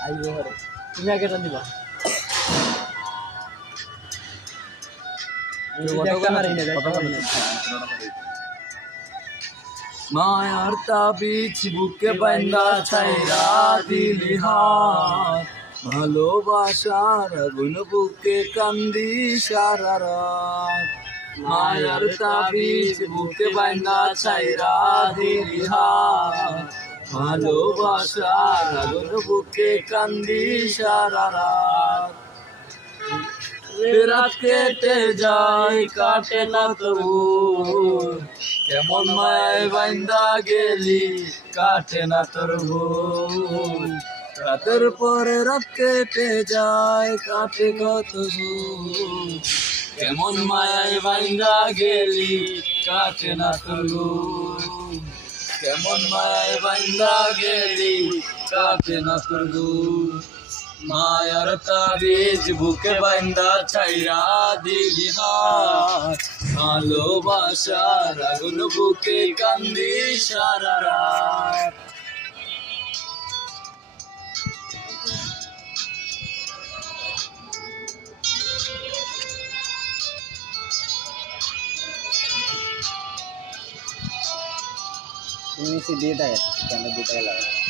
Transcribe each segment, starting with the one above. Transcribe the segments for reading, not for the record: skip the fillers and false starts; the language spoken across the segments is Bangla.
আইবো ঘরে তুমি আগে টান দিবা মায়ার তাবিজ বুকে বান্ধা ছাইরা দিলি হাত ভালোবাসার আগুন বুকে কান্দি সারা রাত মায়ার তাবিজ বুকে বান্ধা ছাইরা দিলি হাত ভালোবাসার আগুন বুকে কান্দি সারা রাত রাত কেটে যায় কাটে না তবু কেমন মায় বাইন্দা গেলি কাটে না তোর ভুল রাতের পরে রাত কেটে যায় কাটে কত ভুল কেমন মায় বাইন্দা গেলি কাটে না তোর ভুল কেমন মায় বাইন্দা গেলি কাটে না তোর ভুল মায়ার তাবিজ বুকে বান্ধা ছাইরা দিলি হাত ভালোবাসার আগুন বুকে কান্দি সারা রাত তুমি সে দিয়ে দেয় কেন দিতে লাগে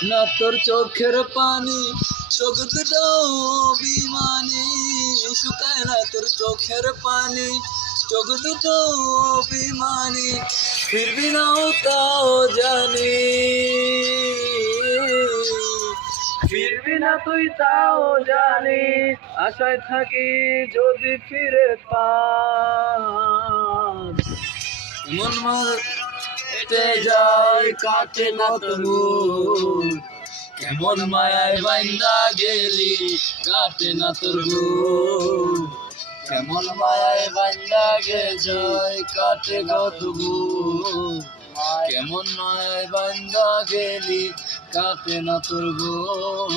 না তোর চোখের পানি চোখ দুটো অভিমানী শুকায় না তোর চোখের পানি চোখ দুটো অভিমানী ফিরবি নাও তাও জানি ফিরবি না তুই তাও জানি আশায় থাকি যদি ফিরে পাস মন কেটে যায় কাটে না তবু কেমন মায়ায় বাইন্দা গেলি কাটে না তোর ভুল কেমন মায়ায় বাইন্দা গে যায় কাটে কত ভুল কেমন মায়ায় বাইন্দা গেলি কাটে না তোর ভুল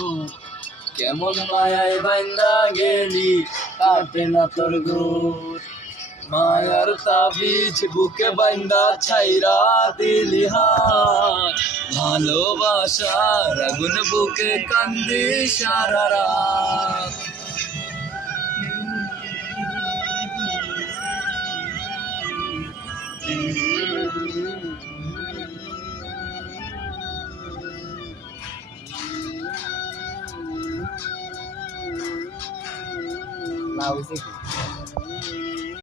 কেমন মায়ায় বাইন্দা গেলি কাটে না তোর ভুল মায়ার তাবিজ বুকে বান্ধা ছাইরা দিলি হাত ভালোবাসার আগুন বুকে কান্দি সারা রাত না হইছে কি